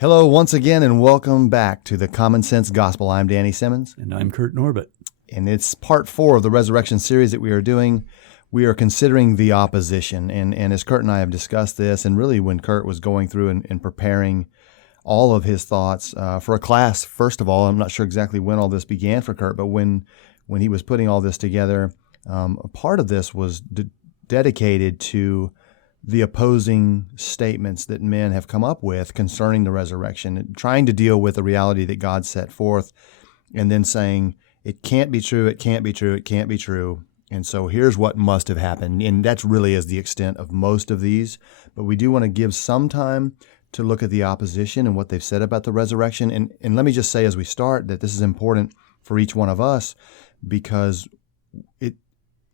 Hello once again and welcome back to the Common Sense Gospel. I'm Danny Simmons. And I'm Kurt Norbert. And it's part 4 of the Resurrection series that we are doing. We are considering the opposition. And as Kurt and I have discussed this, and really when Kurt was going through and preparing all of his thoughts for a class, first of all, I'm not sure exactly when all this began for Kurt, but when he was putting all this together, a part of this was dedicated to the opposing statements that men have come up with concerning the resurrection, trying to deal with the reality that God set forth, and then saying, it can't be true, it can't be true, it can't be true. And so here's what must have happened. And that's really is the extent of most of these. But we do want to give some time to look at the opposition and what they've said about the resurrection. And let me just say as we start that this is important for each one of us because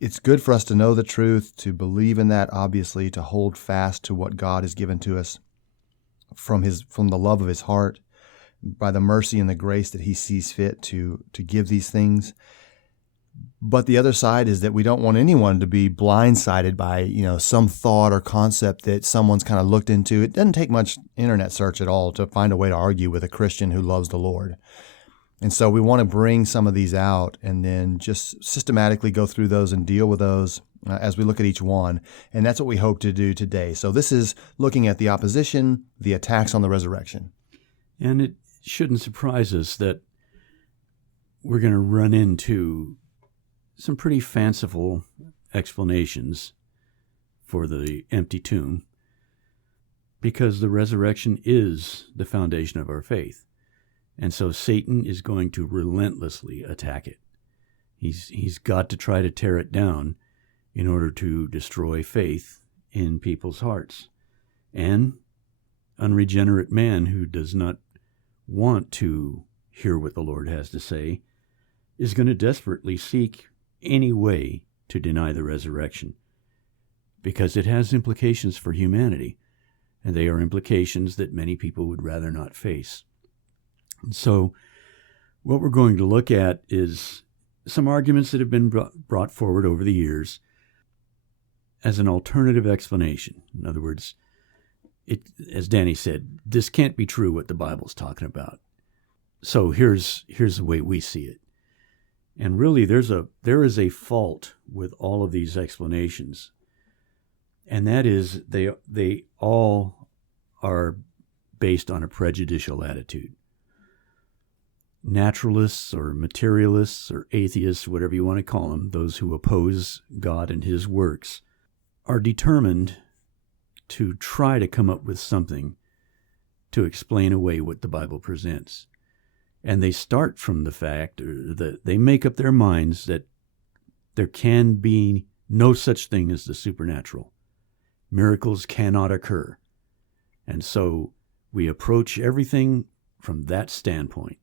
it's good for us to know the truth, to believe in that, obviously, to hold fast to what God has given to us from the love of his heart, by the mercy and the grace that he sees fit to give these things. But the other side is that we don't want anyone to be blindsided by, some thought or concept that someone's kind of looked into. It doesn't take much internet search at all to find a way to argue with a Christian who loves the Lord. And so we want to bring some of these out and then just systematically go through those and deal with those as we look at each one. And that's what we hope to do today. So this is looking at the opposition, the attacks on the resurrection. And it shouldn't surprise us that we're going to run into some pretty fanciful explanations for the empty tomb, because the resurrection is the foundation of our faith. And so Satan is going to relentlessly attack it. He's got to try to tear it down in order to destroy faith in people's hearts. And unregenerate man who does not want to hear what the Lord has to say is going to desperately seek any way to deny the resurrection, because it has implications for humanity, and they are implications that many people would rather not face. So what we're going to look at is some arguments that have been brought forward over the years as an alternative explanation. In other words, as Danny said, this can't be true what the Bible's talking about. So here's the way we see it. And really there is a fault with all of these explanations. And that is they all are based on a prejudicial attitude. Naturalists or materialists or atheists, whatever you want to call them, those who oppose God and his works, are determined to try to come up with something to explain away what the Bible presents. And they start from the fact that they make up their minds that there can be no such thing as the supernatural. Miracles cannot occur. And so we approach everything from that standpoint.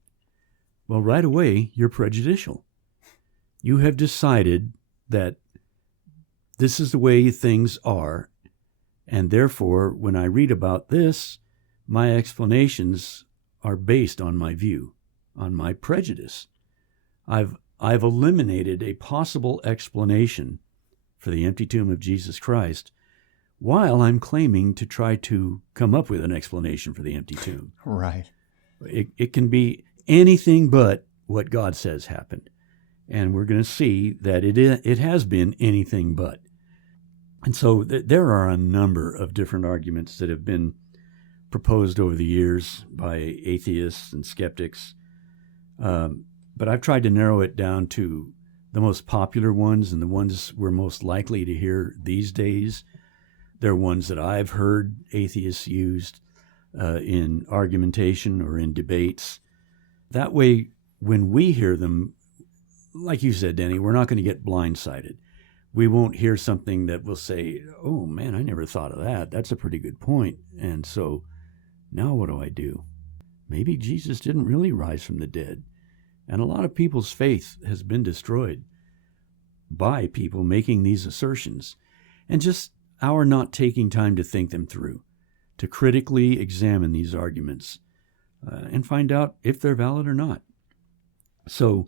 Well, right away, you're prejudicial. You have decided that this is the way things are, and therefore, when I read about this, my explanations are based on my view, on my prejudice. I've eliminated a possible explanation for the empty tomb of Jesus Christ while I'm claiming to try to come up with an explanation for the empty tomb. Right. It can be anything but what God says happened. And we're going to see that it has been anything but. And so there are a number of different arguments that have been proposed over the years by atheists and skeptics. But I've tried to narrow it down to the most popular ones and the ones we're most likely to hear these days. They're ones that I've heard atheists used in argumentation or in debates. That way, when we hear them, like you said, Danny, we're not going to get blindsided. We won't hear something that will say, oh, man, I never thought of that. That's a pretty good point. And so now what do I do? Maybe Jesus didn't really rise from the dead. And a lot of people's faith has been destroyed by people making these assertions. And just our not taking time to think them through, to critically examine these arguments and find out if they're valid or not. So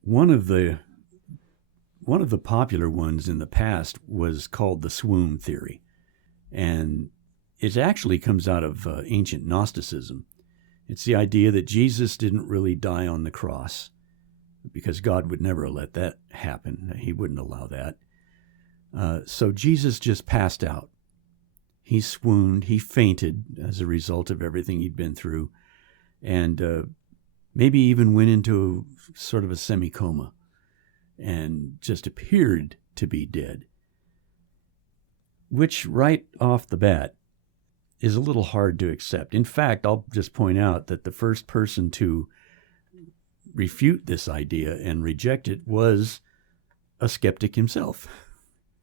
one of the popular ones in the past was called the swoon theory. And it actually comes out of ancient Gnosticism. It's the idea that Jesus didn't really die on the cross because God would never let that happen. He wouldn't allow that. So Jesus just passed out. He swooned, he fainted as a result of everything he'd been through, and maybe even went into sort of a semi-coma and just appeared to be dead, which right off the bat is a little hard to accept. In fact, I'll just point out that the first person to refute this idea and reject it was a skeptic himself.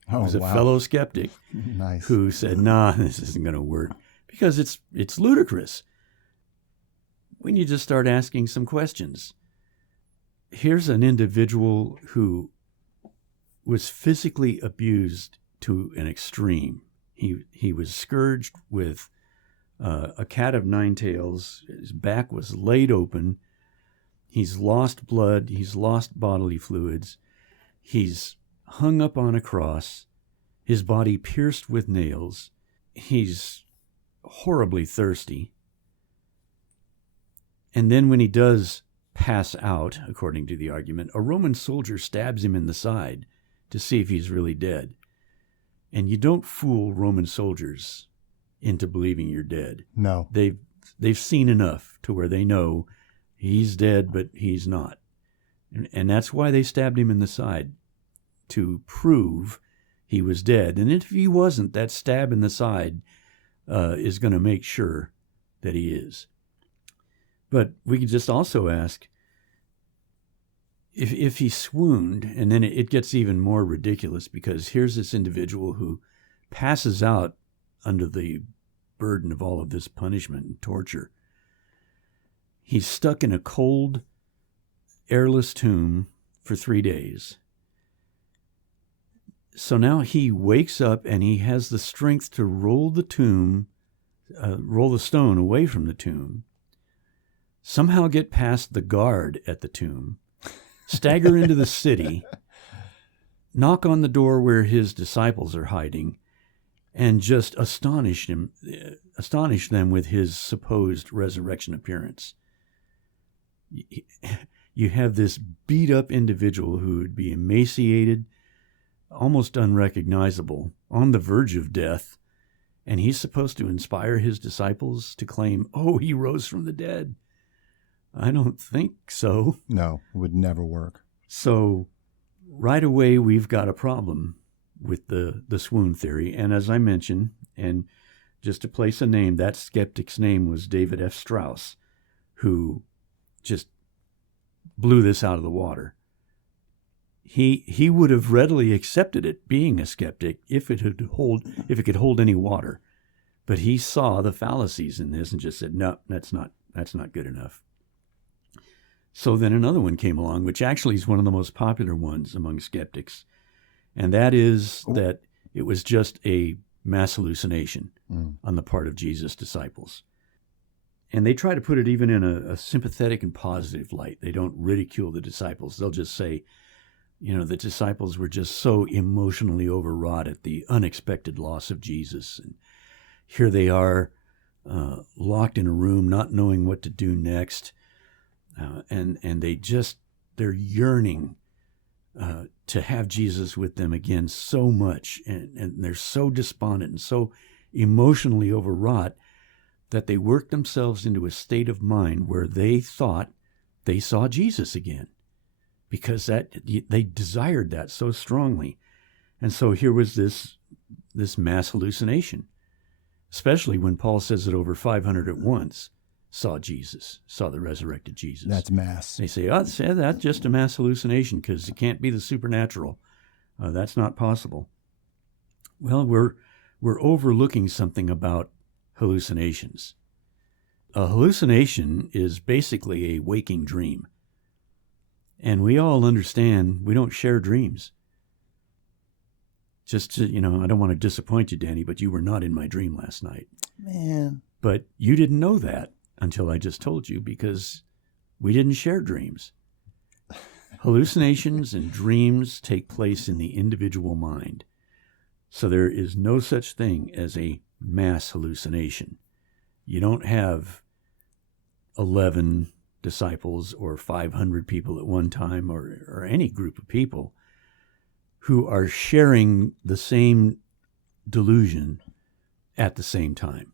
He was a fellow skeptic Nice. who said, nah, this isn't going to work because it's ludicrous. When you just start asking some questions. Here's an individual who was physically abused to an extreme. He was scourged with a cat of nine tails. His back was laid open. He's lost blood. He's lost bodily fluids. He's hung up on a cross. His body pierced with nails. He's horribly thirsty. And then when he does pass out, according to the argument, a Roman soldier stabs him in the side to see if he's really dead. And you don't fool Roman soldiers into believing you're dead. No. They've seen enough to where they know he's dead, but he's not. And that's why they stabbed him in the side, to prove he was dead. And if he wasn't, that stab in the side is going to make sure that he is. But we can just also ask, if he swooned, and then it gets even more ridiculous, because here's this individual who passes out under the burden of all of this punishment and torture. He's stuck in a cold, airless tomb for 3 days. So now he wakes up and he has the strength to roll the stone away from the tomb, somehow get past the guard at the tomb, stagger into the city, knock on the door where his disciples are hiding, and just astonish them with his supposed resurrection appearance. You have this beat-up individual who would be emaciated, almost unrecognizable, on the verge of death, and he's supposed to inspire his disciples to claim, oh, he rose from the dead. I don't think so. No, it would never work. So right away, we've got a problem with the swoon theory. And as I mentioned, and just to place a name, that skeptic's name was David F. Strauss, who just blew this out of the water. He would have readily accepted it, being a skeptic, if it could hold any water. But he saw the fallacies in this and just said, no, that's not good enough. So then another one came along, which actually is one of the most popular ones among skeptics, and that is that it was just a mass hallucination on the part of Jesus' disciples. And they try to put it even in a sympathetic and positive light. They don't ridicule the disciples. They'll just say, the disciples were just so emotionally overwrought at the unexpected loss of Jesus. And here they are, locked in a room, not knowing what to do next. And they're yearning to have Jesus with them again so much. And they're so despondent and so emotionally overwrought that they worked themselves into a state of mind where they thought they saw Jesus again, because they desired that so strongly. And so here was this mass hallucination, especially when Paul says that over 500 at once saw the resurrected Jesus. That's mass. They say, that's just a mass hallucination because it can't be the supernatural. That's not possible. Well, we're overlooking something about hallucinations. A hallucination is basically a waking dream. And we all understand we don't share dreams. Just to, I don't want to disappoint you, Danny, but you were not in my dream last night. Man. But you didn't know that until I just told you, because we didn't share dreams. Hallucinations and dreams take place in the individual mind. So there is no such thing as a mass hallucination. You don't have 11 disciples or 500 people at one time, or any group of people who are sharing the same delusion at the same time.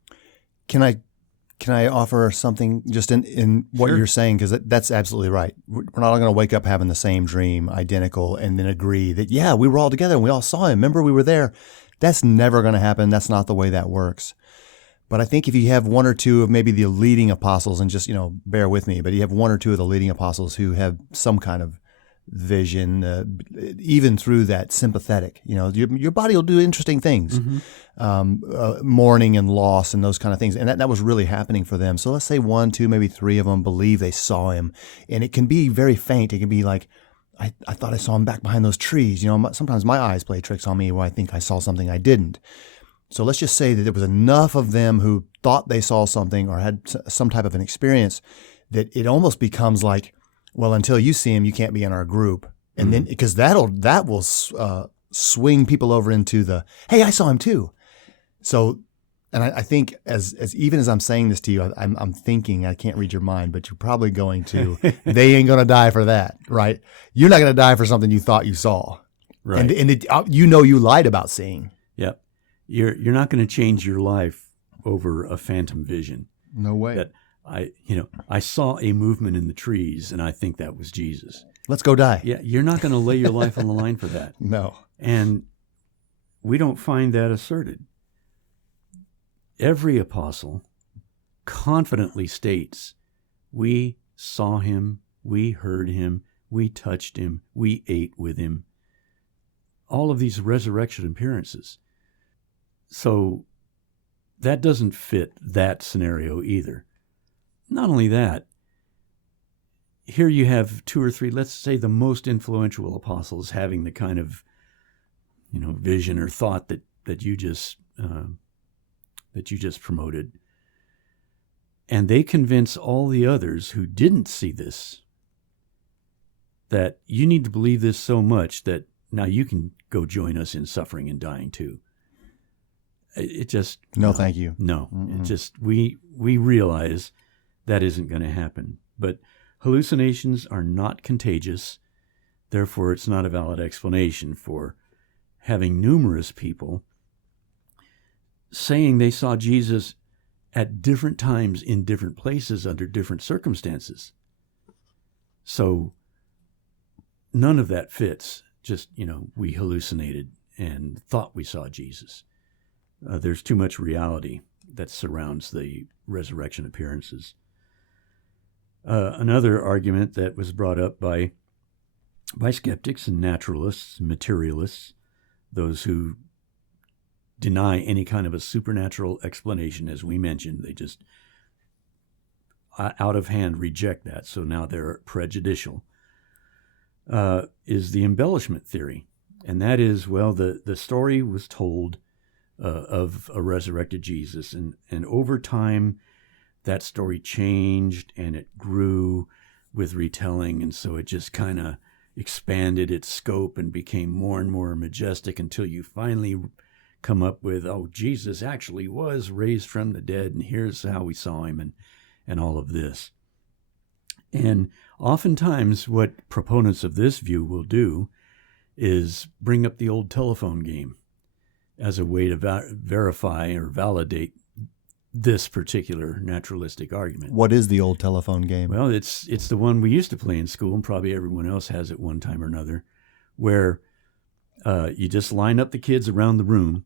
Can I offer something just in what Sure. you're saying? Because that's absolutely right. We're not all going to wake up having the same dream, identical, and then agree that, yeah, we were all together and we all saw him. Remember, we were there. That's never going to happen. That's not the way that works. But I think if you have one or two of maybe the leading apostles, and just, bear with me, but you have one or two of the leading apostles who have some kind of vision, even through that sympathetic, your body will do interesting things, mourning and loss and those kind of things. And that was really happening for them. So let's say 1, 2, maybe 3 of them believe they saw him, and it can be very faint. It can be like, I thought I saw him back behind those trees. Sometimes my eyes play tricks on me where I think I saw something I didn't. So let's just say that there was enough of them who thought they saw something or had some type of an experience that it almost becomes like, well, until you see him, you can't be in our group. And then, because that will swing people over into the, hey, I saw him too. So, and I think as even as I'm saying this to you, I'm thinking, I can't read your mind, but you're probably going to, they ain't going to die for that, right? You're not going to die for something you thought you saw. Right. And you lied about seeing. Yep. You're not going to change your life over a phantom vision. No way. That I saw a movement in the trees and I think that was Jesus. Let's go die. Yeah, you're not going to lay your life on the line for that. No. And we don't find that asserted. Every apostle confidently states, we saw him, we heard him, we touched him, we ate with him. All of these resurrection appearances. So that doesn't fit that scenario either. Not only that, here you have 2 or 3, let's say the most influential apostles having the kind of, vision or thought that you just promoted. And they convince all the others who didn't see this that you need to believe this so much that now you can go join us in suffering and dying too. It just no, thank you. No, Mm-mm. it just we realize that isn't going to happen. But hallucinations are not contagious, therefore it's not a valid explanation for having numerous people saying they saw Jesus at different times in different places under different circumstances. So none of that fits. Just, we hallucinated and thought we saw Jesus. There's too much reality that surrounds the resurrection appearances. Another argument that was brought up by skeptics and naturalists, materialists, those who deny any kind of a supernatural explanation, as we mentioned, they just out of hand reject that, so now they're prejudicial, is the embellishment theory. And that is, well, the story was told of a resurrected Jesus. And over time, that story changed and it grew with retelling. And so it just kind of expanded its scope and became more and more majestic until you finally come up with, oh, Jesus actually was raised from the dead, and here's how we saw him, and all of this. And oftentimes what proponents of this view will do is bring up the old telephone game as a way to verify or validate this particular naturalistic argument. What is the old telephone game? Well, it's the one we used to play in school, and probably everyone else has at one time or another, where you just line up the kids around the room,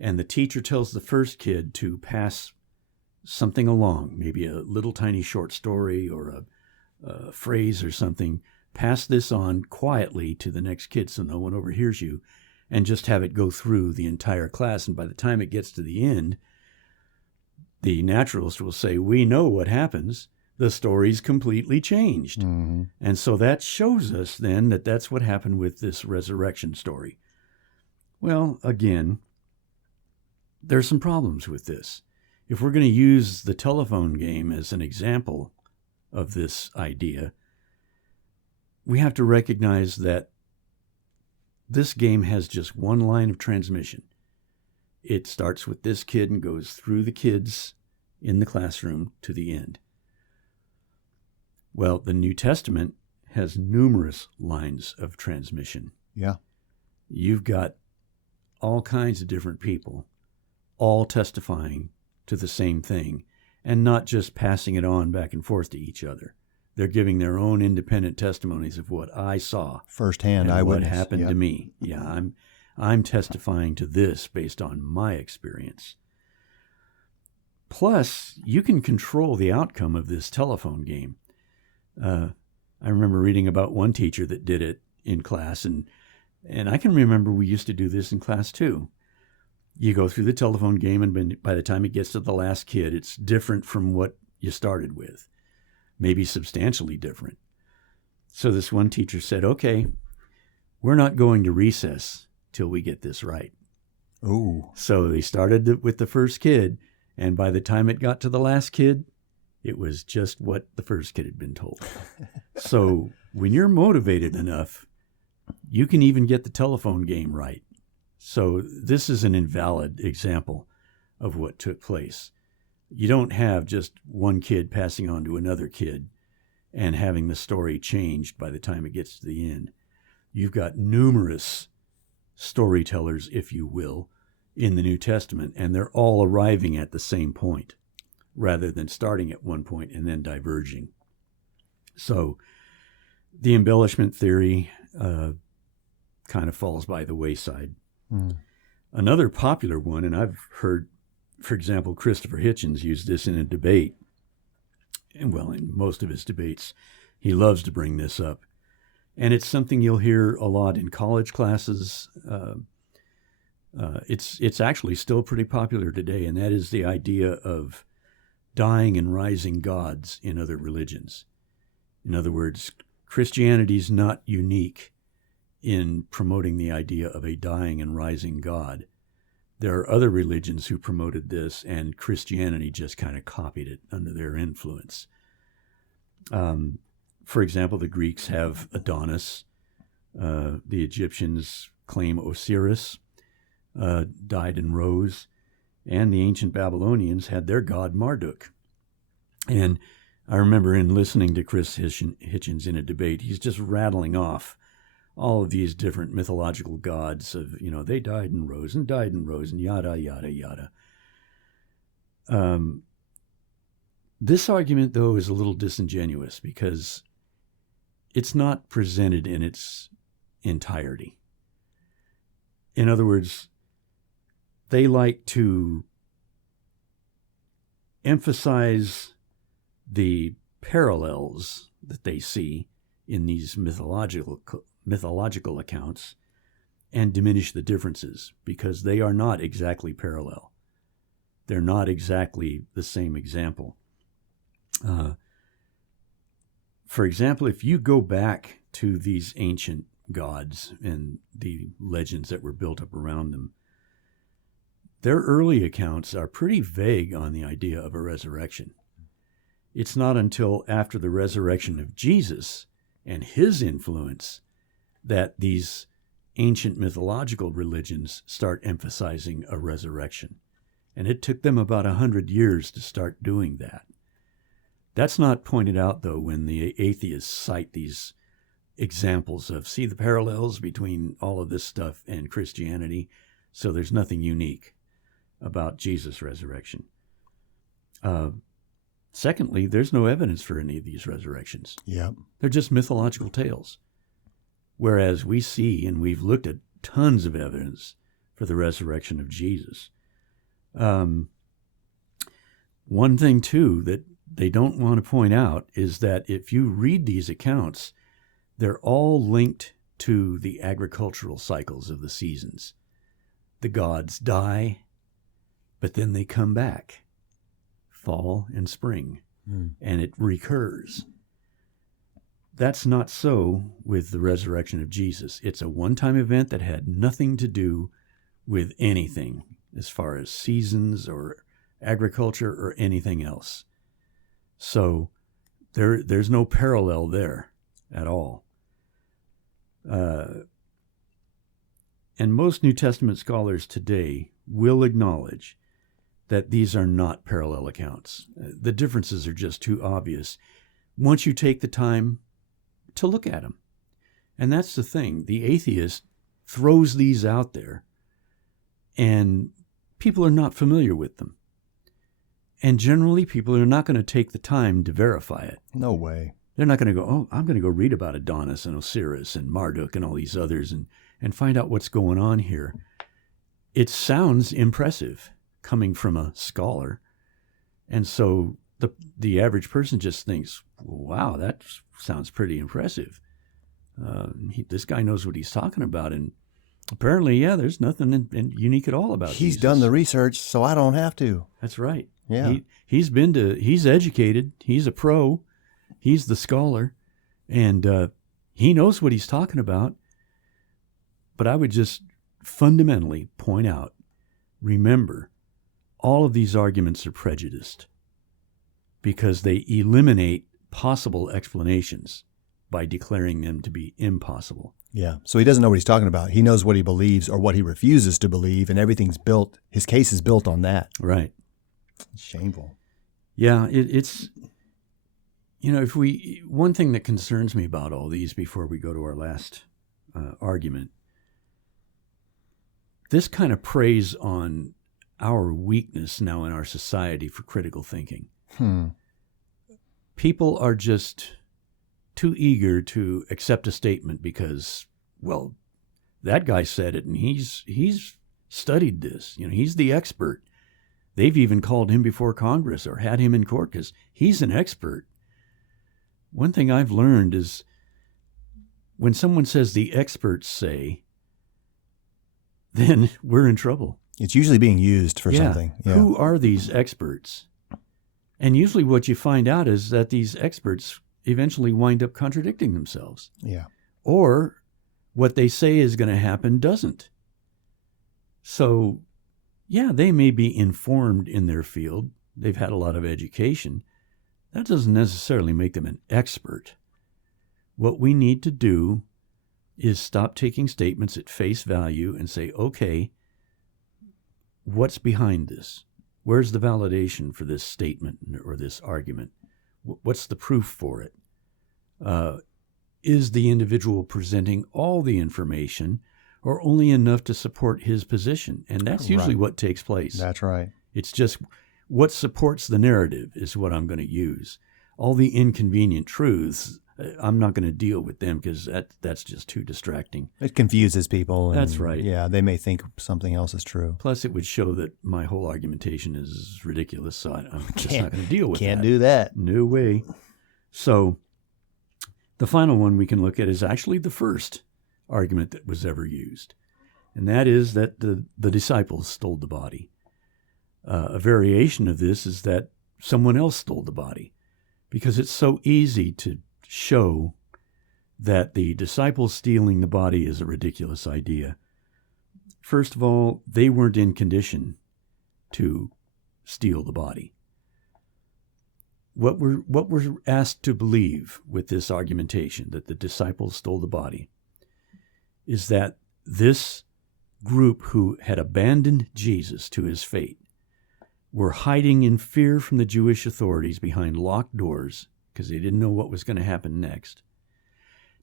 and the teacher tells the first kid to pass something along, maybe a little tiny short story or a phrase or something. Pass this on quietly to the next kid so no one overhears you, and just have it go through the entire class. And by the time it gets to the end, the naturalist will say, we know what happens. The story's completely changed. Mm-hmm. And so that shows us then that that's what happened with this resurrection story. Well, again, there's some problems with this. If we're going to use the telephone game as an example of this idea, we have to recognize that this game has just one line of transmission. it starts with this kid and goes through the kids in the classroom to the end. Well, the New Testament has numerous lines of transmission. Yeah. You've got all kinds of different people all testifying to the same thing and not just passing it on back and forth to each other. They're giving their own independent testimonies of what I saw Firsthand, and what eyewitness. happened Yep. to me. Yeah, I'm testifying to this based on my experience. Plus, you can control the outcome of this telephone game. I remember reading about one teacher that did it in class, and I can remember we used to do this in class too. You go through the telephone game, and by the time it gets to the last kid, it's different from what you started with, maybe substantially different. So this one teacher said, okay, we're not going to recess till we get this right. Ooh. So they started with the first kid, and by the time it got to the last kid, it was just what the first kid had been told. So when you're motivated enough, you can even get the telephone game right. So this is an invalid example of what took place. You don't have just one kid passing on to another kid and having the story changed by the time it gets to the end. You've got numerous storytellers, if you will, in the New Testament, and they're all arriving at the same point rather than starting at one point and then diverging. So the embellishment theory kind of falls by the wayside. Another popular one, and I've heard, for example, Christopher Hitchens use this in a debate. And well, in most of his debates, he loves to bring this up. And it's something you'll hear a lot in college classes. It's actually still pretty popular today, and that is the idea of dying and rising gods in other religions. In other words, Christianity's not unique in promoting the idea of a dying and rising God. There are other religions who promoted this, and Christianity just kind of copied it under their influence. For example, the Greeks have Adonis. The Egyptians claim Osiris died and rose. And the ancient Babylonians had their god Marduk. And I remember in listening to Chris Hitchens in a debate, he's just rattling off all of these different mythological gods of, they died and rose and yada, yada, yada. This argument, though, is a little disingenuous because it's not presented in its entirety. In other words, they like to emphasize the parallels that they see in these mythological accounts and diminish the differences because they are not exactly parallel. They're not exactly the same example. For example, if you go back to these ancient gods and the legends that were built up around them, their early accounts are pretty vague on the idea of a resurrection. It's not until after the resurrection of Jesus and his influence that these ancient mythological religions start emphasizing a resurrection. And it took them about 100 years to start doing that. That's not pointed out, though, when the atheists cite these examples of, see the parallels between all of this stuff and Christianity, so there's nothing unique about Jesus' resurrection. Secondly, there's no evidence for any of these resurrections. Yep. They're just mythological tales. Whereas we see, and we've looked at tons of evidence for the resurrection of Jesus. One thing, too, that they don't want to point out is that if you read these accounts, they're all linked to the agricultural cycles of the seasons. The gods die, but then they come back, fall and spring, and it recurs. That's not so with the resurrection of Jesus. It's a one-time event that had nothing to do with anything as far as seasons or agriculture or anything else. So there's no parallel there at all. And most New Testament scholars today will acknowledge that these are not parallel accounts. The differences are just too obvious once you take the time to look at them. And that's the thing. The atheist throws these out there, and people are not familiar with them. And generally, people are not going to take the time to verify it. No way. They're not going to go, oh, I'm going to go read about Adonis and Osiris and Marduk and all these others and find out what's going on here. It sounds impressive coming from a scholar. And so the average person just thinks, wow, that sounds pretty impressive. This guy knows what he's talking about. And apparently, yeah, there's nothing unique at all about He's Jesus. done the research, so I don't have to. That's right. Yeah. He's educated. He's a pro. He's the scholar. And he knows what he's talking about. But I would just fundamentally point out, remember, all of these arguments are prejudiced because they eliminate possible explanations by declaring them to be impossible. Yeah. So he doesn't know what he's talking about. He knows what he believes or what he refuses to believe, and everything's built, his case is built on that. Right. Shameful. Yeah, it's, one thing that concerns me about all these before we go to our last argument, this kind of preys on our weakness now in our society for critical thinking. People are just too eager to accept a statement because, well, that guy said it and he's studied this. He's the expert. They've even called him before Congress or had him in court because he's an expert. One thing I've learned is when someone says the experts say, then we're in trouble. It's usually being used for something. Yeah. Who are these experts? And usually what you find out is that these experts eventually wind up contradicting themselves. Yeah. Or what they say is going to happen doesn't. So, yeah, they may be informed in their field. They've had a lot of education. That doesn't necessarily make them an expert. What we need to do is stop taking statements at face value and say, okay, what's behind this? Where's the validation for this statement or this argument? What's the proof for it? Is the individual presenting all the information or only enough to support his position? And that's usually what takes place. That's right. It's just what supports the narrative is what I'm going to use. All the inconvenient truths, I'm not going to deal with them because that's just too distracting. It confuses people. And, that's right. Yeah, they may think something else is true. Plus, it would show that my whole argumentation is ridiculous, so I'm just not going to deal with Can't that. do that. No way. So the final one we can look at is actually the first argument that was ever used, and that is that the disciples stole the body. A variation of this is that someone else stole the body, because it's so easy to show that the disciples stealing the body is a ridiculous idea. First of all, they weren't in condition to steal the body. What we're asked to believe with this argumentation that the disciples stole the body is that this group who had abandoned Jesus to his fate were hiding in fear from the Jewish authorities behind locked doors because they didn't know what was going to happen next,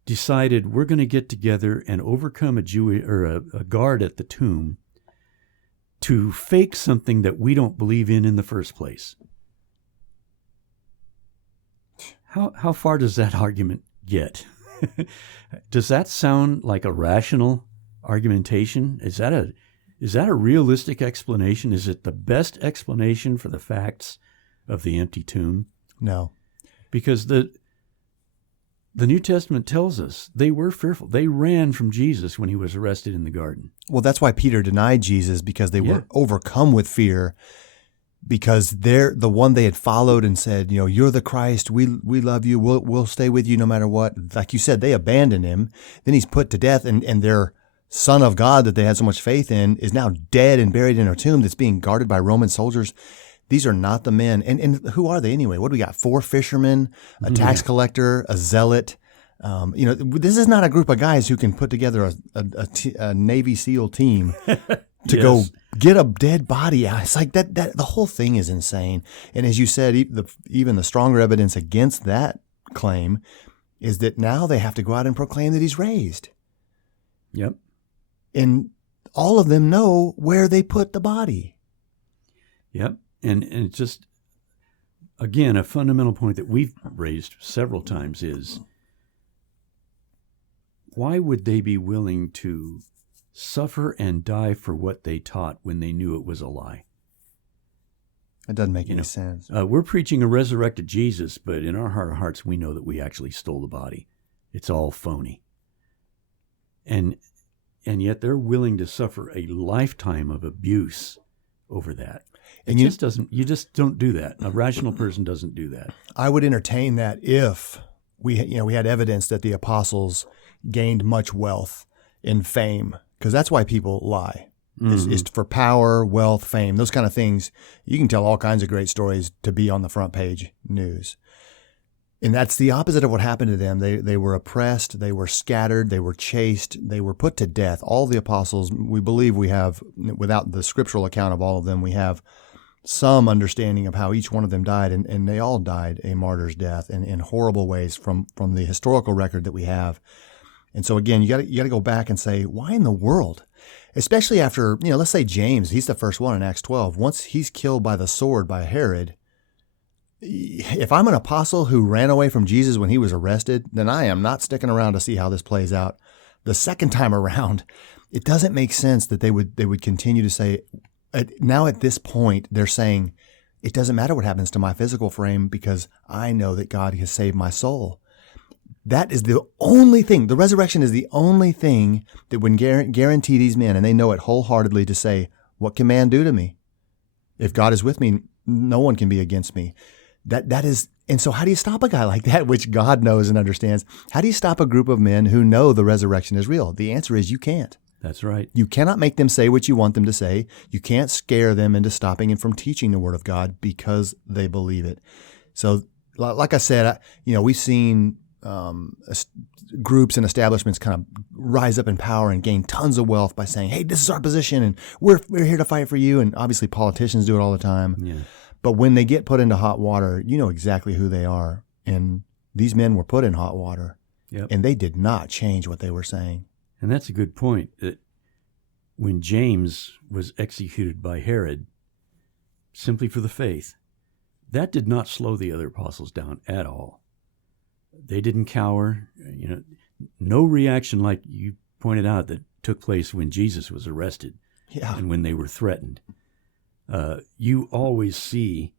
decided we're going to get together and overcome a guard at the tomb to fake something that we don't believe in the first place. How far does that argument get? Does that sound like a rational argumentation? Is that a realistic explanation? Is it the best explanation for the facts of the empty tomb? No. Because the New Testament tells us they were fearful. They ran from Jesus when he was arrested in the garden. Well, that's why Peter denied Jesus, because they were overcome with fear, because they're the one they had followed and said, you're the Christ. We love you. We'll stay with you no matter what. Like you said, they abandoned him. Then he's put to death, and their Son of God that they had so much faith in is now dead and buried in a tomb that's being guarded by Roman soldiers. These are not the men. And who are they anyway? What do we got? 4 fishermen, a tax collector, a zealot. This is not a group of guys who can put together a Navy SEAL team to go get a dead body out. It's like that the whole thing is insane. And as you said, even the stronger evidence against that claim is that now they have to go out and proclaim that he's raised. Yep. And all of them know where they put the body. Yep. And it's just, again, a fundamental point that we've raised several times is, why would they be willing to suffer and die for what they taught when they knew it was a lie? It doesn't make any sense. We're preaching a resurrected Jesus, but in our heart of hearts, we know that we actually stole the body. It's all phony. And yet they're willing to suffer a lifetime of abuse over that. You just don't do that. A rational person doesn't do that. I would entertain that if we had evidence that the apostles gained much wealth and fame, because that's why people lie. Mm-hmm. Is for power, wealth, fame, those kind of things. You can tell all kinds of great stories to be on the front page news. And that's the opposite of what happened to them. They were oppressed, they were scattered, they were chased, they were put to death. All the apostles, we believe we have, without the scriptural account of all of them, we have some understanding of how each one of them died, and they all died a martyr's death in horrible ways from the historical record that we have. And so again, you got to go back and say, why in the world? Especially after, let's say James, he's the first one in Acts 12. Once he's killed by the sword by Herod, if I'm an apostle who ran away from Jesus when he was arrested, then I am not sticking around to see how this plays out. The second time around, it doesn't make sense that they would continue to say, now at this point, they're saying, it doesn't matter what happens to my physical frame because I know that God has saved my soul. That is the only thing. The resurrection is the only thing that would guarantee these men, and they know it wholeheartedly, to say, what can man do to me? If God is with me, no one can be against me. That is, and so how do you stop a guy like that, which God knows and understands? How do you stop a group of men who know the resurrection is real? The answer is you can't. That's right. You cannot make them say what you want them to say. You can't scare them into stopping and from teaching the Word of God because they believe it. So, like I said, we've seen groups and establishments kind of rise up in power and gain tons of wealth by saying, hey, this is our position and we're here to fight for you. And obviously politicians do it all the time. Yeah. But when they get put into hot water, you know exactly who they are. And these men were put in hot water. Yep. And they did not change what they were saying. And that's a good point. That when James was executed by Herod simply for the faith, that did not slow the other apostles down at all. They didn't cower. No reaction like you pointed out that took place when Jesus was arrested and when they were threatened. You always see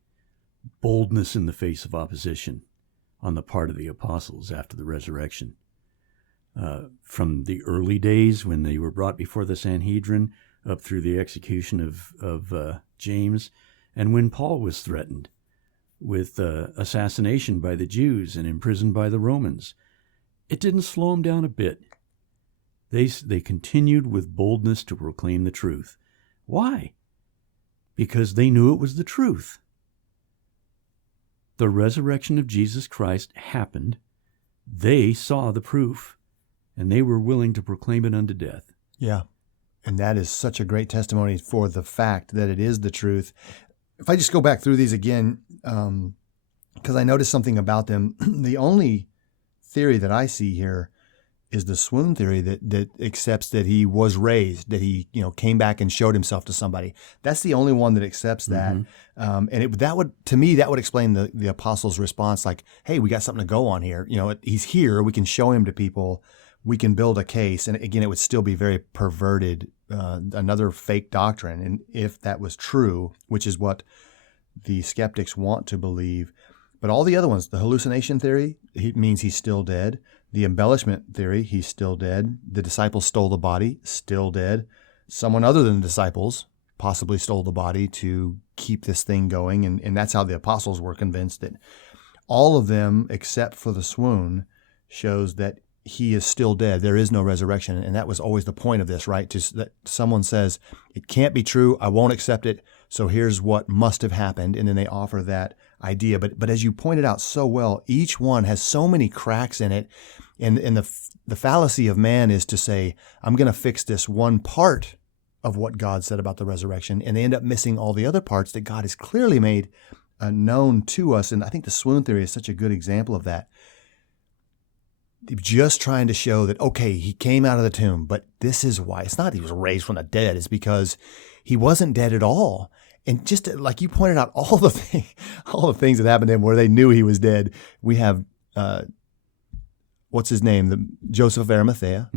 boldness in the face of opposition on the part of the apostles after the resurrection. From the early days when they were brought before the Sanhedrin up through the execution of James, and when Paul was threatened with assassination by the Jews and imprisoned by the Romans. It didn't slow them down a bit. They continued with boldness to proclaim the truth. Why? Because they knew it was the truth. The resurrection of Jesus Christ happened. They saw the proof, and they were willing to proclaim it unto death. Yeah, and that is such a great testimony for the fact that it is the truth. If I just go back through these again, because I noticed something about them, the only theory that I see here is the swoon theory that accepts that he was raised, that he came back and showed himself to somebody. That's the only one that accepts that, and that would explain the apostles' response, like, "Hey, we got something to go on here. He's here. We can show him to people. We can build a case." And again, it would still be very perverted, another fake doctrine. And if that was true, which is what the skeptics want to believe, but all the other ones, the hallucination theory, it means he's still dead. The embellishment theory, he's still dead. The disciples stole the body, still dead. Someone other than the disciples possibly stole the body to keep this thing going. And that's how the apostles were convinced that all of them, except for the swoon, shows that he is still dead. There is no resurrection. And that was always the point of this, right? That someone says, it can't be true. I won't accept it. So here's what must have happened. And then they offer that idea. But as you pointed out so well, each one has so many cracks in it. And the fallacy of man is to say, I'm going to fix this one part of what God said about the resurrection, and they end up missing all the other parts that God has clearly made known to us. And I think the swoon theory is such a good example of that. Just trying to show that, okay, he came out of the tomb, but this is why. It's not he was raised from the dead. It's because he wasn't dead at all. And just like you pointed out, all the things that happened to him where they knew he was dead. We have, what's his name? Joseph of Arimathea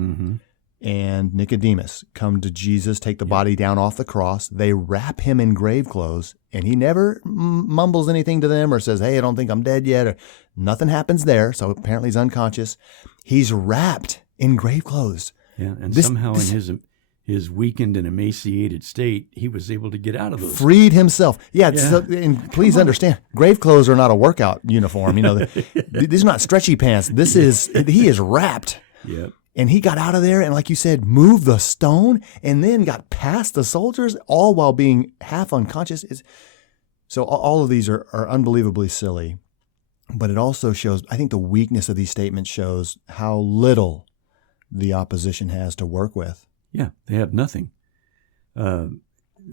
and Nicodemus come to Jesus, take the body down off the cross. They wrap him in grave clothes, and he never mumbles anything to them or says, hey, I don't think I'm dead yet. Or nothing happens there. So apparently he's unconscious. He's wrapped in grave clothes. Yeah, and somehow in his weakened and emaciated state, he was able to get out of those. Freed himself. Yeah. So, and please understand, grave clothes are not a workout uniform. These are not stretchy pants. He is wrapped. Yep. And he got out of there and, like you said, moved the stone and then got past the soldiers, all while being half unconscious. So all of these are unbelievably silly. But it also shows, I think the weakness of these statements shows how little the opposition has to work with. Yeah, they have nothing. In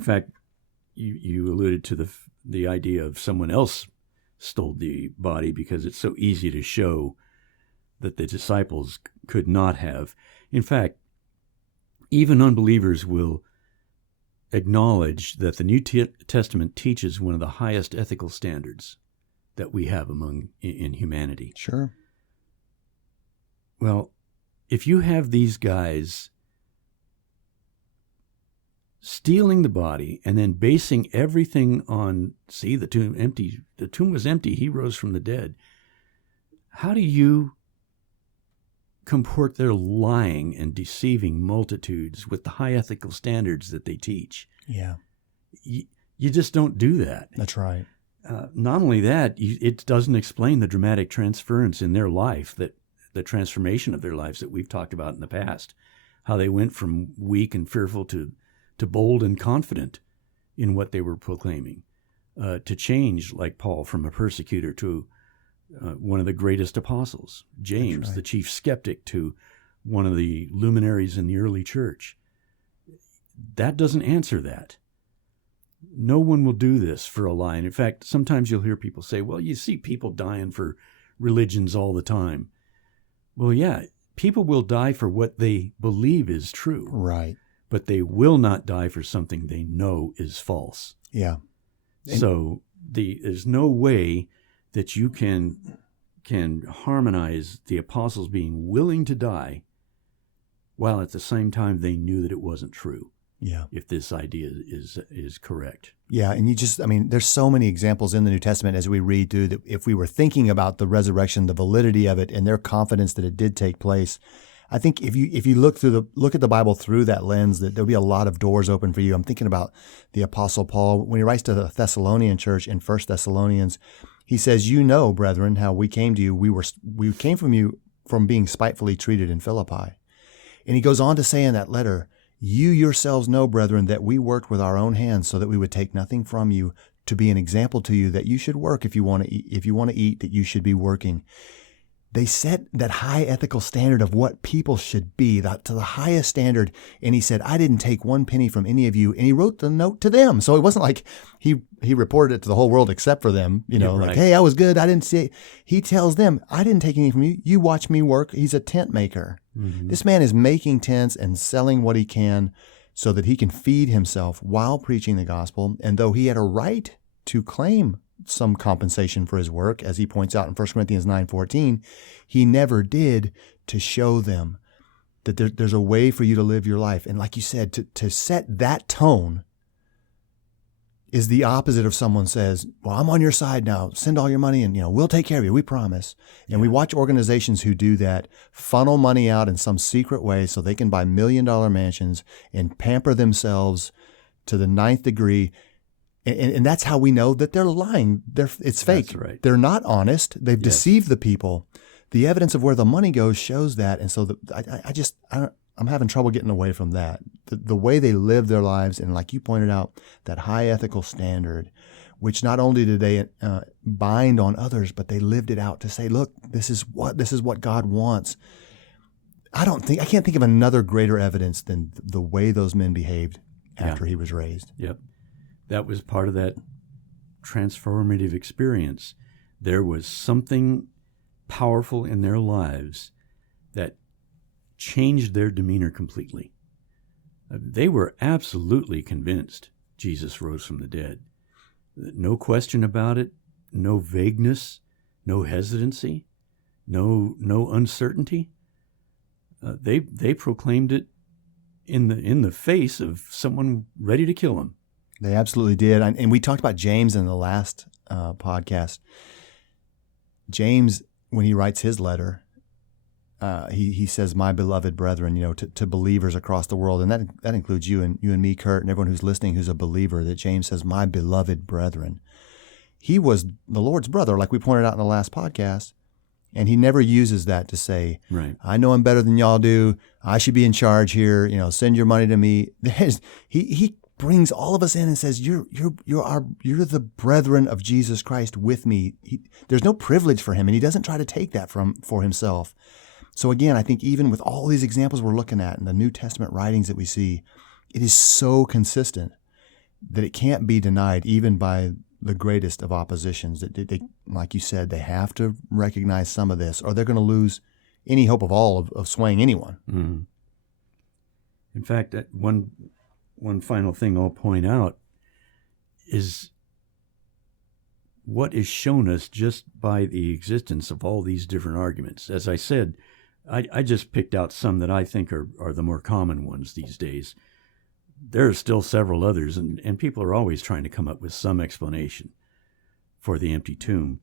fact, you alluded to the idea of someone else stole the body because it's so easy to show that the disciples could not have. In fact, even unbelievers will acknowledge that the New Testament teaches one of the highest ethical standards that we have in humanity. Sure. Well, if you have these guys stealing the body and then basing everything on, see, the tomb empty. The tomb was empty. He rose from the dead. How do you comport their lying and deceiving multitudes with the high ethical standards that they teach? Yeah. You just don't do that. That's right. Not only that, it doesn't explain the dramatic transference in their life, that the transformation of their lives that we've talked about in the past, how they went from weak and fearful to bold and confident in what they were proclaiming, to change, like Paul, from a persecutor to one of the greatest apostles, James, the chief skeptic, to one of the luminaries in the early church. That doesn't answer that. No one will do this for a lie. And in fact, sometimes you'll hear people say, well, you see people dying for religions all the time. Well, yeah, people will die for what they believe is true. Right. But they will not die for something they know is false. Yeah. So there's no way that you can harmonize the apostles being willing to die while at the same time they knew that it wasn't true. Yeah. If this idea is correct. Yeah, and there's so many examples in the New Testament as we read through that if we were thinking about the resurrection, the validity of it, and their confidence that it did take place, I think if you look at the Bible through that lens, that there'll be a lot of doors open for you. I'm thinking about the Apostle Paul when he writes to the Thessalonian church in 1 Thessalonians. He says, "You know, brethren, how we came to you. We came from you from being spitefully treated in Philippi." And he goes on to say in that letter, "You yourselves know, brethren, that we worked with our own hands so that we would take nothing from you, to be an example to you that you should work if you want to eat. If you want to eat, that you should be working." They set that high ethical standard of what people should be, to the highest standard. And he said, "I didn't take one penny from any of you." And he wrote the note to them. So it wasn't like he reported it to the whole world except for them, like, "Hey, I was good. I didn't see it." He tells them, "I didn't take anything from you. You watch me work." He's a tent maker. Mm-hmm. This man is making tents and selling what he can so that he can feed himself while preaching the gospel. And though he had a right to claim some compensation for his work, as he points out in 1 Corinthians 9:14, he never did, to show them that there's a way for you to live your life. And like you said, to set that tone is the opposite of someone says, "Well, I'm on your side now. Send all your money and we'll take care of you. We promise." And we watch organizations who do that funnel money out in some secret way so they can buy $1 million mansions and pamper themselves to the 9th degree. And that's how we know that they're lying. It's fake. That's right. They're not honest. They've deceived the people. The evidence of where the money goes shows that. And so I'm having trouble getting away from that. The way they live their lives, and like you pointed out, that high ethical standard, which not only did they bind on others, but they lived it out to say, "Look, this is what God wants." I can't think of another greater evidence than the way those men behaved after he was raised. Yep. That was part of that transformative experience. There was something powerful in their lives that changed their demeanor completely. They were absolutely convinced Jesus rose from the dead. No question about it, no vagueness, no hesitancy, no uncertainty. They proclaimed it in the face of someone ready to kill him. They absolutely did. And we talked about James in the last podcast. James, when he writes his letter, he says, "My beloved brethren," to believers across the world, and that includes you and me, Kurt, and everyone who's listening who's a believer. That James says, "My beloved brethren." He was the Lord's brother, like we pointed out in the last podcast, and he never uses that to say, Right. "I know I'm better than y'all do. I should be in charge here. Send your money to me." He brings all of us in and says, "You're the brethren of Jesus Christ with me." There's no privilege for him, and he doesn't try to take that for himself. So again, I think even with all these examples we're looking at in the New Testament writings that we see, it is so consistent that it can't be denied even by the greatest of oppositions. That they, like you said, they have to recognize some of this, or they're going to lose any hope of all of swaying anyone. Mm-hmm. In fact, one final thing I'll point out is what is shown us just by the existence of all these different arguments. As I said, I just picked out some that I think are the more common ones these days. There are still several others, and people are always trying to come up with some explanation for the empty tomb.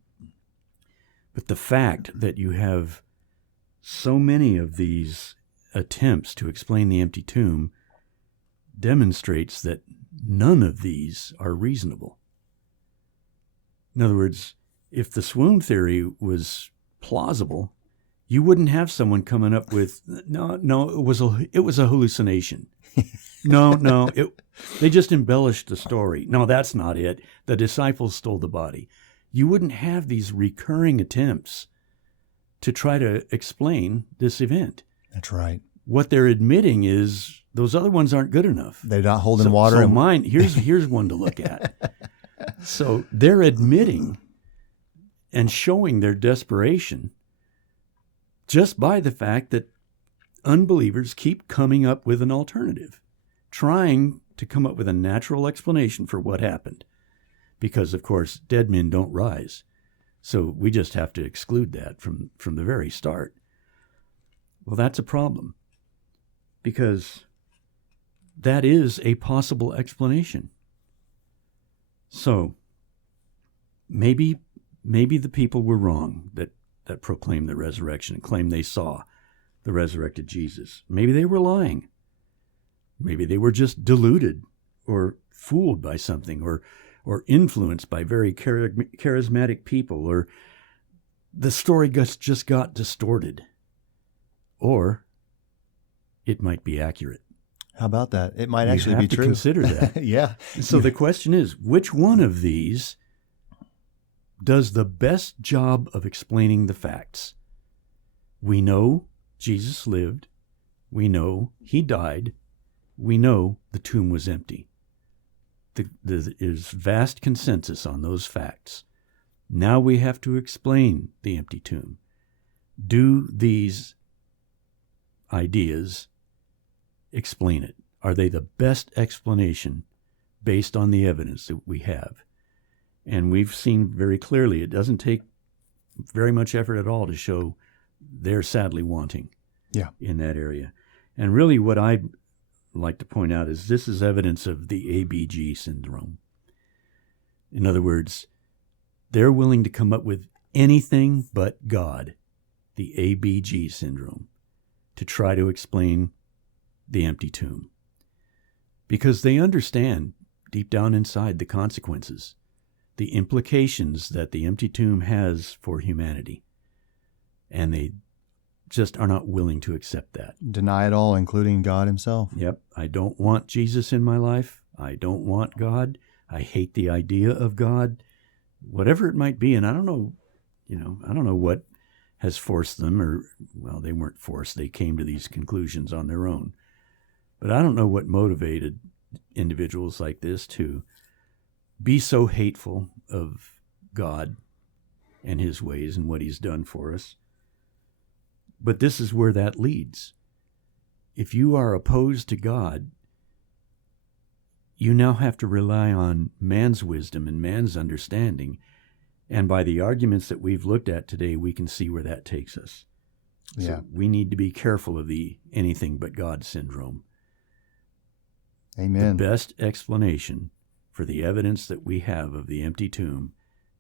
But the fact that you have so many of these attempts to explain the empty tomb demonstrates that none of these are reasonable. In other words, if the swoon theory was plausible, you wouldn't have someone coming up with, no, it was a hallucination. No, they just embellished the story. No, that's not it. The disciples stole the body. You wouldn't have these recurring attempts to try to explain this event. That's right. What they're admitting is those other ones aren't good enough. They're not holding water. So mine, here's one to look at. So they're admitting and showing their desperation just by the fact that unbelievers keep coming up with an alternative, trying to come up with a natural explanation for what happened. Because, of course, dead men don't rise. So we just have to exclude that from the very start. Well, that's a problem, because that is a possible explanation. So maybe the people were wrong that proclaimed the resurrection and claimed they saw the resurrected Jesus. Maybe they were lying. Maybe they were just deluded or fooled by something, or influenced by very charismatic people, or the story just got distorted. Or it might be accurate. How about that? It might actually be true. Consider that. Yeah. So the question is, which one of these does the best job of explaining the facts? We know Jesus lived. We know he died. We know the tomb was empty. There is vast consensus on those facts. Now we have to explain the empty tomb. Do these ideas explain it? Are they the best explanation based on the evidence that we have? And we've seen very clearly it doesn't take very much effort at all to show they're sadly wanting in that area. And really what I'd like to point out is this is evidence of the ABG syndrome. In other words, they're willing to come up with anything but God, the ABG syndrome, to try to explain the empty tomb. Because they understand deep down inside the consequences, the implications that the empty tomb has for humanity. And they just are not willing to accept that. Deny it all, including God himself. Yep. I don't want Jesus in my life. I don't want God. I hate the idea of God. Whatever it might be. And I don't know what has forced them, they weren't forced. They came to these conclusions on their own. But I don't know what motivated individuals like this to be so hateful of God and his ways and what he's done for us. But this is where that leads. If you are opposed to God, you now have to rely on man's wisdom and man's understanding. And by the arguments that we've looked at today, we can see where that takes us. Yeah. So we need to be careful of the anything but God syndrome. Amen. The best explanation for the evidence that we have of the empty tomb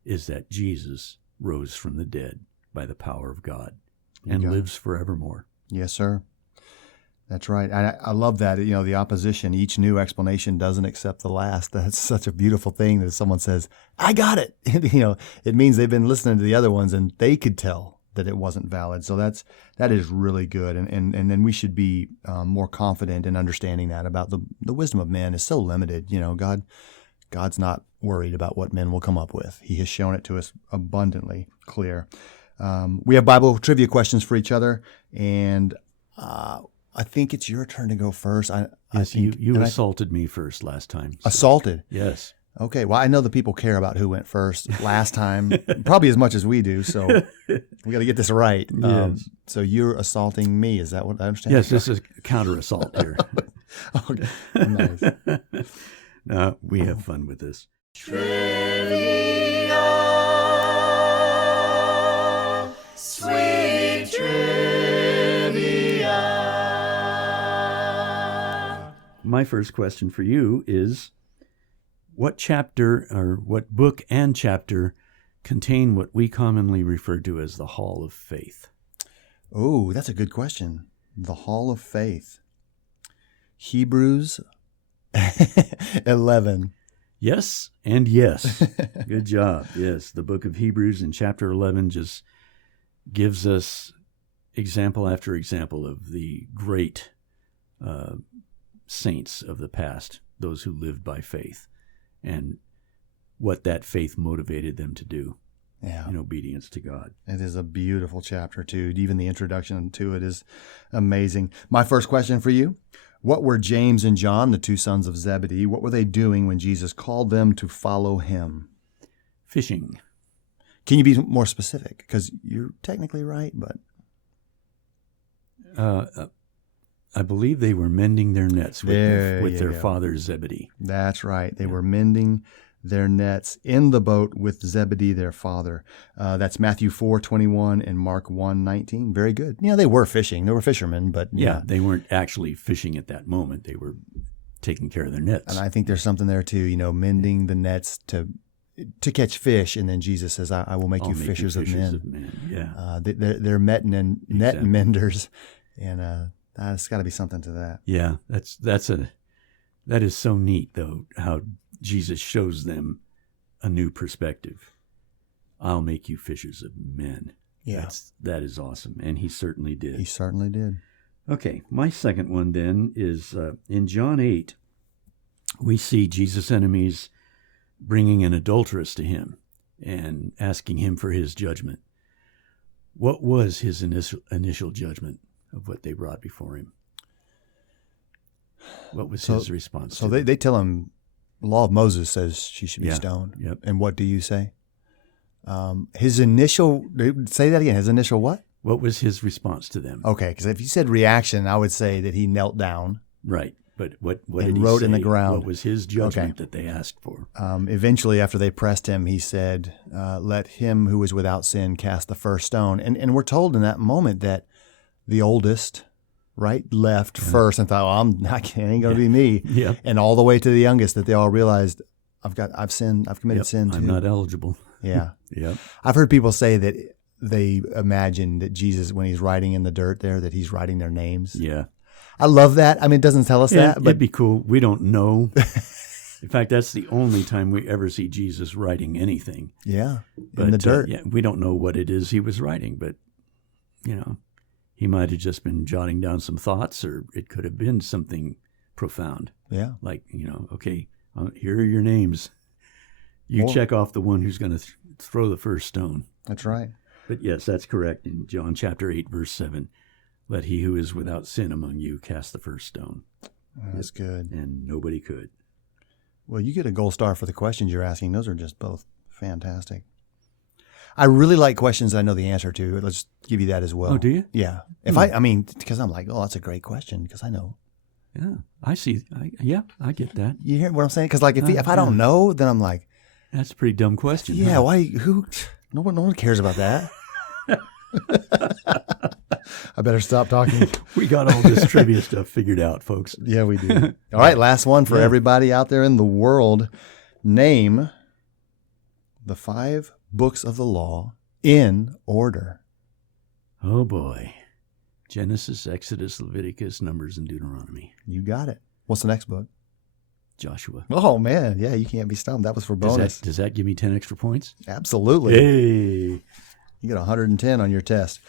is that Jesus rose from the dead by the power of God and lives forevermore. Yes, sir. That's right. I love that. You know, the opposition, each new explanation doesn't accept the last. That's such a beautiful thing that someone says, I got it. You know, it means they've been listening to the other ones and they could tell that it wasn't valid. So that is really good. And then we should be more confident in understanding that about the wisdom of man is so limited. You know, God's not worried about what men will come up with. He has shown it to us abundantly clear. We have Bible trivia questions for each other, and I think it's your turn to go first. Yes, you assaulted me first last time. So. Assaulted? Yes. Okay. Well, I know the people care about who went first last time, probably as much as we do. So we got to get this right. Yes. So you're assaulting me. Is that what I understand? Yes, this is counter assault here. Okay. Nice. No, we have fun with this. Trivia, sweet trivia. My first question for you is, what chapter or what book and chapter contain what we commonly refer to as the Hall of Faith? Oh, that's a good question. The Hall of Faith. Hebrews 11. Yes and yes. Good job. Yes, the book of Hebrews in chapter 11 just gives us example after example of the great saints of the past, those who lived by faith, and what that faith motivated them to do in obedience to God. It is a beautiful chapter, too. Even the introduction to it is amazing. My first question for you. What were James and John, the two sons of Zebedee, what were they doing when Jesus called them to follow him? Fishing. Can you be more specific? Because you're technically right, but... I believe they were mending their nets with their father Zebedee. That's right. They were mending their nets in the boat with Zebedee, their father. That's Matthew 4:21 and Mark 1:19. Very good. You know, they were fishing. They were fishermen, but... they weren't actually fishing at that moment. They were taking care of their nets. And I think there's something there, too, you know, mending the nets to catch fish, and then Jesus says, I will make you fishers of men. Yeah. They're net menders, and there's got to be something to that. Yeah, that is so neat, though, how Jesus shows them a new perspective. I'll make you fishers of men. Yeah. That is awesome, and he certainly did. He certainly did. Okay, my second one then is in John 8, we see Jesus' enemies bringing an adulteress to him and asking him for his judgment. What was his initial judgment of what they brought before him? What was his response? So they tell him, the law of Moses says she should be stoned. Yep. And what do you say? His initial, say that again, his initial what? What was his response to them? Okay, because if you said reaction, I would say that he knelt down. Right. But what and did he wrote say? in the ground. What was his judgment that they asked for? Eventually, after they pressed him, he said, let him who is without sin cast the first stone. And we're told in that moment that the oldest, right, left first and thought, it ain't going to be me. Yeah. And all the way to the youngest that they all realized, I've sinned, I've committed sin too. I'm not eligible. Yeah. Yep. I've heard people say that they imagine that Jesus, when he's writing in the dirt there, that he's writing their names. Yeah. I love that. I mean, it doesn't tell us that, but it'd be cool. We don't know. In fact, that's the only time we ever see Jesus writing anything. Yeah, in the dirt. We don't know what it is he was writing, but, he might have just been jotting down some thoughts, or it could have been something profound. Yeah. Like, okay, here are your names. You check off the one who's going to throw the first stone. That's right. But yes, that's correct. In John chapter 8, verse 7, let he who is without sin among you cast the first stone. That's good. And nobody could. Well, you get a gold star for the questions you're asking. Those are just both fantastic. I really like questions I know the answer to. Let's give you that as well. Oh, do you? Yeah. I mean, because I'm like, oh, that's a great question because I know. Yeah, I see. I get that. You hear what I'm saying? Because like if I don't know, then I'm like, that's a pretty dumb question. yeah, huh? why? Who? No one cares about that. I better stop talking. We got all this trivia stuff figured out, folks. Yeah, we do. All right, last one for everybody out there in the world. Name the 5 books of the law in order. Oh, boy. Genesis, Exodus, Leviticus, Numbers, and Deuteronomy. You got it. What's the next book? Joshua. Oh, man. Yeah, you can't be stumped. That was for bonus. Does that give me 10 extra points? Absolutely. Hey. You got 110 on your test.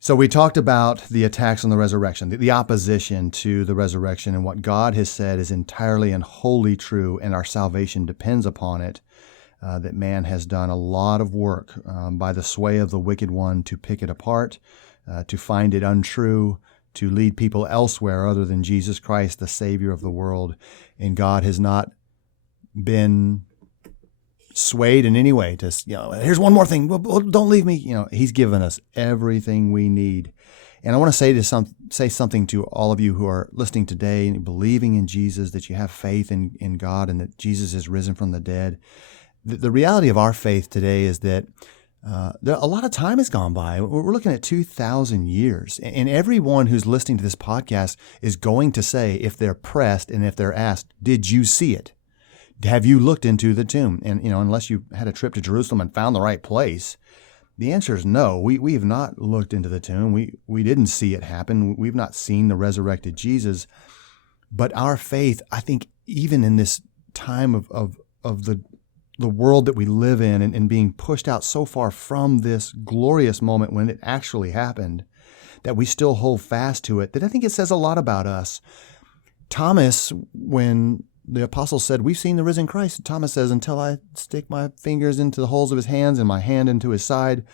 So we talked about the attacks on the resurrection, the opposition to the resurrection, and what God has said is entirely and wholly true, and our salvation depends upon it. That man has done a lot of work by the sway of the wicked one to pick it apart, to find it untrue, to lead people elsewhere other than Jesus Christ, the Savior of the world. And God has not been swayed in any way to, here's one more thing. Well, don't leave me. He's given us everything we need. And I want to say something to all of you who are listening today and believing in Jesus, that you have faith in God and that Jesus is risen from the dead. The reality of our faith today is that a lot of time has gone by. We're looking at 2,000 years. And everyone who's listening to this podcast is going to say, if they're pressed and if they're asked, did you see it? Have you looked into the tomb? And, unless you had a trip to Jerusalem and found the right place, the answer is no. We have not looked into the tomb. We didn't see it happen. We've not seen the resurrected Jesus. But our faith, I think, even in this time of the world that we live in and being pushed out so far from this glorious moment when it actually happened, that we still hold fast to it, that I think it says a lot about us. Thomas, when the apostle said, we've seen the risen Christ, Thomas says, until I stick my fingers into the holes of his hands and my hand into his side,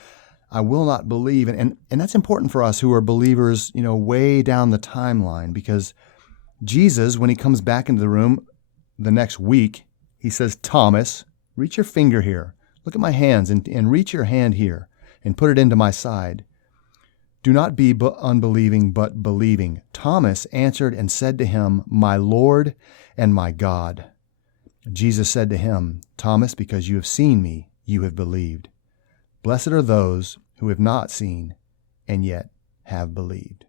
I will not believe. And that's important for us who are believers, way down the timeline, because Jesus, when he comes back into the room the next week, he says, Thomas, reach your finger here. Look at my hands and reach your hand here and put it into my side. Do not be unbelieving, but believing. Thomas answered and said to him, my Lord and my God. Jesus said to him, Thomas, because you have seen me, you have believed. Blessed are those who have not seen and yet have believed.